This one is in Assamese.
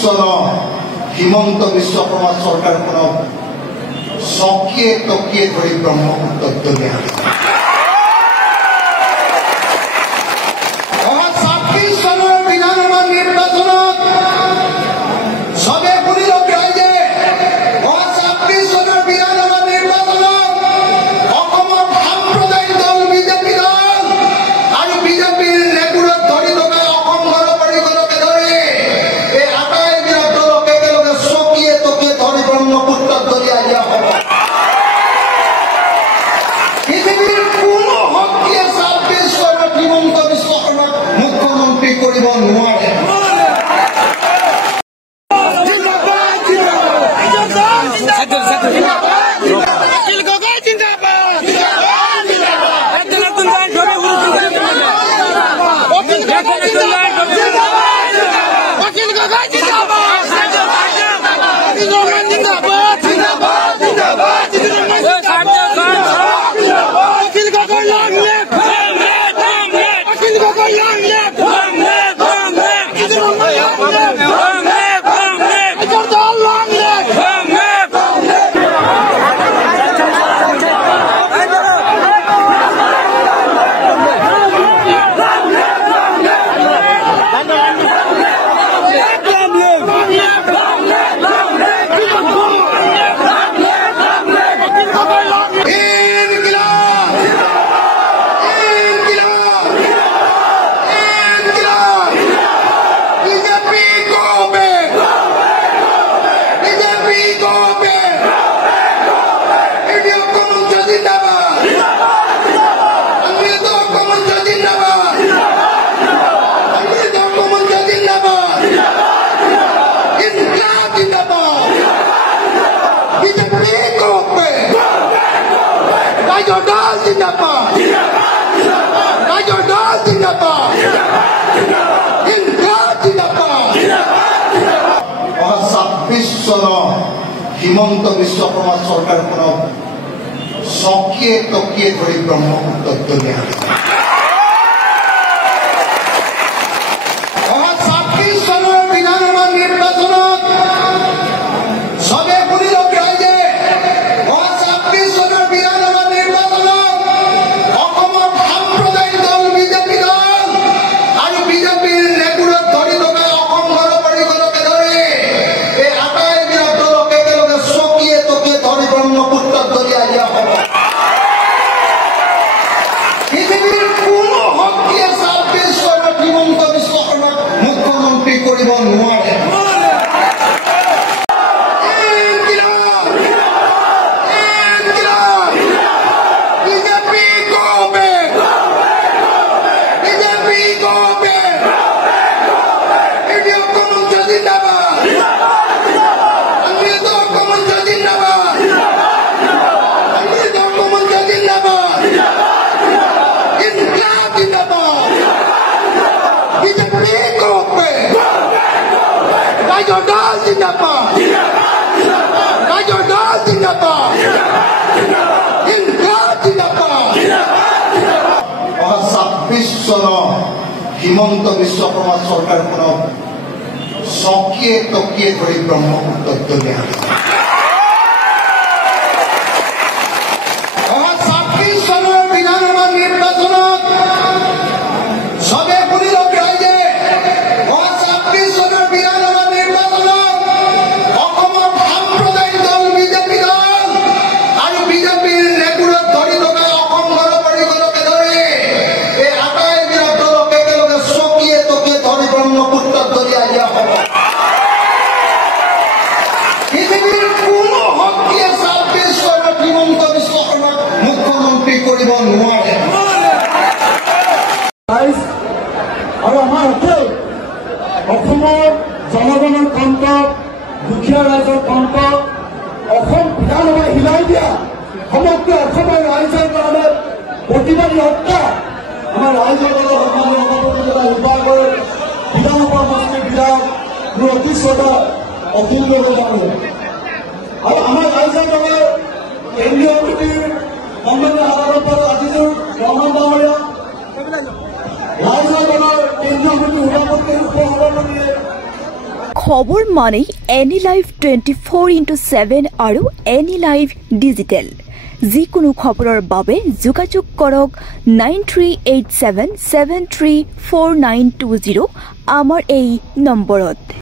চনৰ হিমন্ত বিশ্ব শৰ্মা চৰকাৰখনক চকিয়ে টকিয়ে ধৰি ব্ৰহ্মপুত্ৰত দলিয়াই আনিছে। ২৬ চনৰ বিধানসভা নিৰ্বাচনত চবে শুনিলক ৰাইজে ২৬ চনৰ বিধানসভা নিৰ্বাচনত অসমৰ সাম্প্ৰদায়িক দল বিজেপি দল আৰু বিজেপিৰ নেগুৰত ধৰি থকা অসম গণ পৰিষদকে ধৰি এই আটাইবিলাক দলক একেলগে চকিয়ে টকিয়ে ধৰি ব্ৰহ্মপুত্ৰত দলিয়াই দিয়া হ'ব। পৃথিৱীৰ কোনো শক্তিয়ে ২৬ চনত হিমন্ত বিশ্ব শৰ্মাক মুখ্যমন্ত্ৰী কৰিব নোৱাৰে। হিমন্ত বিশ্ব শৰ্মা চৰকাৰখনক চকিয়ে টকিয়ে ধৰি ব্ৰহ্মপুত্ৰত দলিয়াই আনিছে। ২৬ চনৰ বিধানসভা নিৰ্বাচনত চবে শুনিলক ৰাইজে ২৬ চনৰ বিধানসভা নিৰ্বাচনত অসমৰ সাম্প্ৰদায়িক দল বিজেপি দল আৰু বিজেপিৰ নেগুৰত ধৰি থকা অসম গণ পৰিষদকে ধৰি এই আটাইবিলাক দলক একেলগে চকিয়ে টকিয়ে ধৰি ব্ৰহ্মপুত্ৰত দলিয়াই দিয়া হ'ব। পৃথিৱীৰ কোনো শক্তিয়ে ২৬ চনত হিমন্ত বিশ্ব শৰ্মাক মুখ্যমন্ত্ৰী কৰিব নোৱাৰে। হিমন্ত বিশ্ব শৰ্মা চৰকাৰখনক চকিয়ে টকিয়ে ধৰি ব্ৰহ্মপুত্ৰত দলিয়াই আনিছে। ২৬ চনৰ বিধানসভা নিৰ্বাচনত চবে শুনিলক ৰাইজে ২৬ চনৰ বিধানসভা নিৰ্বাচনত অসমৰ সাম্প্ৰদায়িক দল বিজেপি দল আৰু বিজেপিৰ নেগুৰত ধৰি থকা অসম গণ পৰিষদকে ধৰি এই আটাইবিলাক দলক একেলগে চকিয়ে টকিয়ে ধৰি ব্ৰহ্মপুত্ৰত দলিয়াই দিয়া হ'ব। পৃথিৱীৰ কোনো শক্তিয়ে ২৬ চনত হিমন্ত বিশ্ব শৰ্মাক মুখ্যমন্ত্ৰী কৰিব নোৱাৰে। আৰু আমাৰ অকল অসমৰ জনগণৰ কণ্ঠ, দুখীয়া ৰাইজৰ কণ্ঠ, অসম বিধানসভা হিলাই দিয়া সমগ্ৰ অসমৰ ৰাইজৰ কাৰণে প্ৰতিবাদী হত্যা আমাৰ ৰাইজৰ দলৰ সন্মানীয় সভাপতি বিভাগৰ বিধানসভা সমষ্টিৰ বিধায়ক মোৰ অতি শ্ৰদ্ধা অখিল গগৈ আৰু আমাৰ ৰাইজৰ দলৰ কেন্দ্ৰীয় কমিটিৰ সন্মানীয় সভাপতি আজিজুৰ ৰহমান ডাঙৰীয়া, ৰাইজৰ দলৰ কেন্দ্ৰীয় কমিটিৰ সভাপতি উপ সভাপতিয়ে খবৰ মানেই এনি লাইভ 24/7 আৰু এনি লাইভ ডিজিটেল যিকোনো খবৰৰ বাবে যোগাযোগ কৰক 9387734920 আমাৰ এই নম্বৰত।